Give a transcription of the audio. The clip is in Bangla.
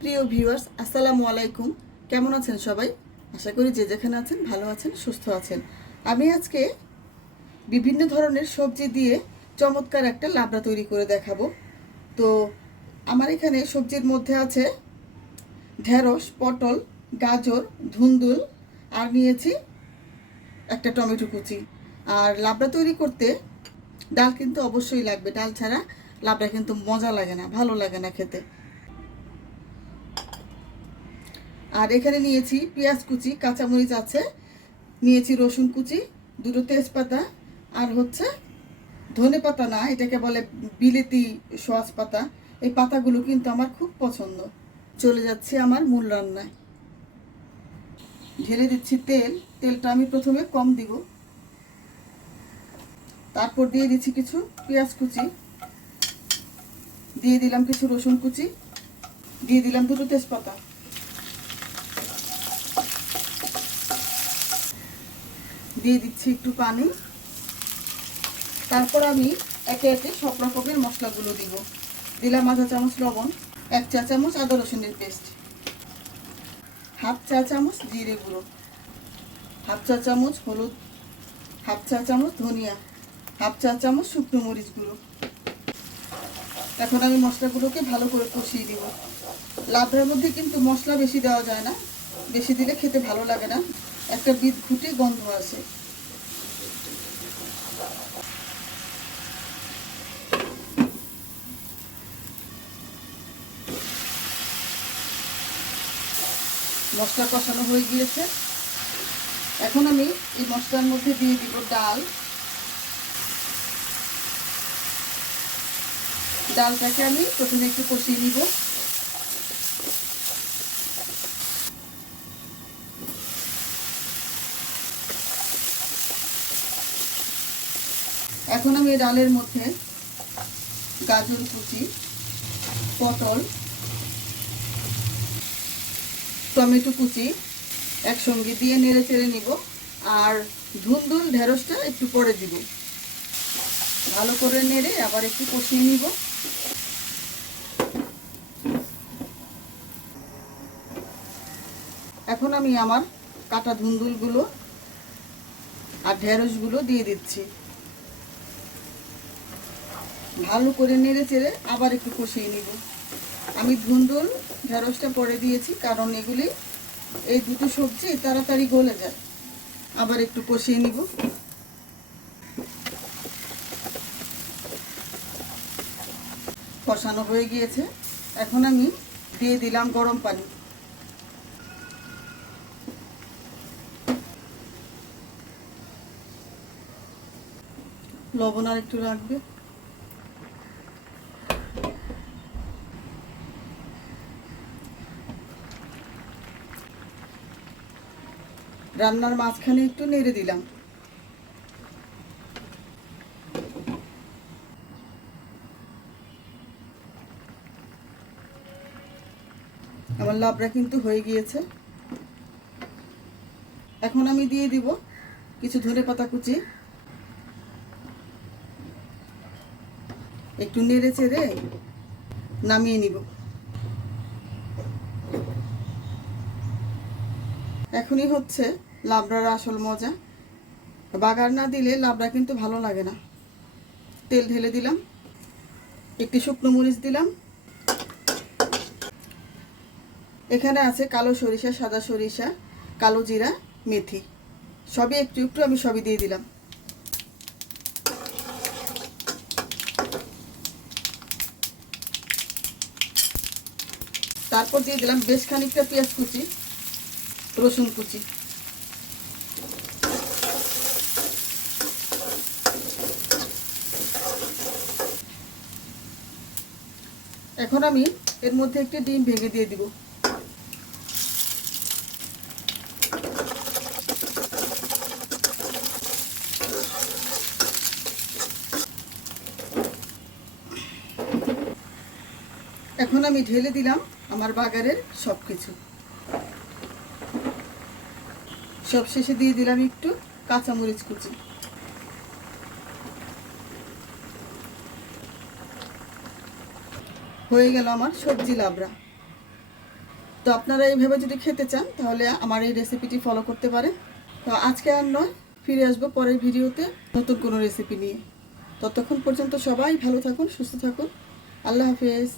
প্রিয় ভিউয়ার্স, আসসালামু আলাইকুম। কেমন আছেন সবাই? আশা করি যে যেখানে আছেন, ভালো আছেন, সুস্থ আছেন। আমি আজকে বিভিন্ন ধরনের সবজি দিয়ে চমৎকার একটা লাবড়া তৈরি করে দেখাবো। তো আমার এখানে সবজির মধ্যে আছে ঢেঁড়স, পটল, গাজর, ধুন্দুল, আর নিয়েছি একটা টমেটো কুচি। আর লাবড়া তৈরি করতে ডাল কিন্তু অবশ্যই লাগবে। ডাল ছাড়া লাবড়া কিন্তু মজা লাগে না, ভালো লাগে না খেতে। আর এখানে নিয়েছি পেঁয়াজ কুচি, কাঁচামরিচ আছে, নিয়েছি রসুন কুচি, দুটো তেজপাতা, আর হচ্ছে ধনে পাতা না, এটাকে বলে বিলেতি সোয়াজ পাতা। এই পাতাগুলো কিন্তু আমার খুব পছন্দ। চলে যাচ্ছে আমার মূল রান্নায়। ঢেলে দিচ্ছি তেল। তেলটা আমি প্রথমে কম দিব। তারপর দিয়ে দিচ্ছি কিছু পেঁয়াজ কুচি। দিয়ে দিলাম কিছু রসুন কুচি। দিয়ে দিলাম দুটো তেজপাতা। দিয়ে দিচ্ছি একটু পানি। তারপর আমি একে একে সব রকমের মশলাগুলো দিব। দিলাম আধা চামচ লবণ, এক চা চামচ আদা রসুনের পেস্ট, হাফ চা চামচ জিরে গুঁড়ো, হাফ চা চামচ হলুদ, হাফ চা চামচ ধনিয়া, হাফ চা চামচ শুকনো মরিচ গুঁড়ো। এখন আমি মশলাগুলোকে ভালো করে কষিয়ে দিব লাবড়ার মধ্যে কিন্তু মশলা বেশি দেওয়া যায় না। বেশি দিলে খেতে ভালো লাগে না। একটা বিদ ঘুটে গন্ধ আছে। মশলা কষানো হয়ে গিয়েছে। এখন আমি এই মশলার মধ্যে দিয়ে দিব ডাল। ডালটাকে আমি প্রথমে একটু কষিয়ে নিব। এখন আমি ডালের মধ্যে গাজর কুচি, পটল, টমেটো কুচি একসঙ্গে দিয়ে নেড়ে চেড়ে নিব আর ধুন্দুল ঢেঁড়সটা একটু পরে দিব। ভালো করে নেড়ে আবার একটু কষিয়ে নিব। এখন আমি আমার কাটা ধুন্দুলগুলো আর ঢেঁড়সগুলো দিয়ে দিচ্ছি। ভালো করে নেড়ে চেড়ে আবার একটু কষিয়ে নিব। আমি ধুন্দুল, ঢেঁড়সটা পরে দিয়েছি, কারণ এগুলি, এই দুটো সবজি তাড়াতাড়ি গলে যায়। আবার একটু কষিয়ে নিব। কষানো হয়ে গিয়েছে। এখন আমি দিয়ে দিলাম গরম পানি। লবণ আর একটু লাগবে। রান্নার মাঝখানে একটু নেড়ে দিলাম। আমার লাবড়া কিন্তু হয়ে গিয়েছে। এখন আমি দিয়ে দিব কিছু ধনে পাতা কুচি। একটু নেড়ে চেড়ে নামিয়ে নিব। এখনই হচ্ছে লাবড়ার আসল মজা। বাগার না দিলে লাবড়া কিন্তু ভালো লাগে না। তেল ঢেলে দিলাম, একটি শুকনো মরিচ দিলাম। এখানে আছে কালো সরিষা, সাদা সরিষা, কালো জিরা, মেথি। সবই একটু একটু আমি সবই দিয়ে দিলাম। তারপর দিয়ে দিলাম বেশ খানিকটা পেঁয়াজ কুচি, রসুন কুচি। এখন আমি এর মধ্যে একটি ডিম ভেঙে দিয়ে দিব। এখন আমি ঢেলে দিলাম আমার বাগারের সব কিছু সব শেষে দিয়ে দিলাম একটু কাঁচামরিচ কুচি। হয়ে গেল আমার সবজি লাবড়া। তো আপনারা এইভাবে যদি খেতে চান, তাহলে আমার এই রেসিপিটি ফলো করতে পারেন। তো আজকে আর নয়, ফিরে আসব পরের ভিডিওতে নতুন কোনো রেসিপি নিয়ে। ততক্ষণ পর্যন্ত সবাই ভালো থাকুন, সুস্থ থাকুন। আল্লাহ হাফেজ।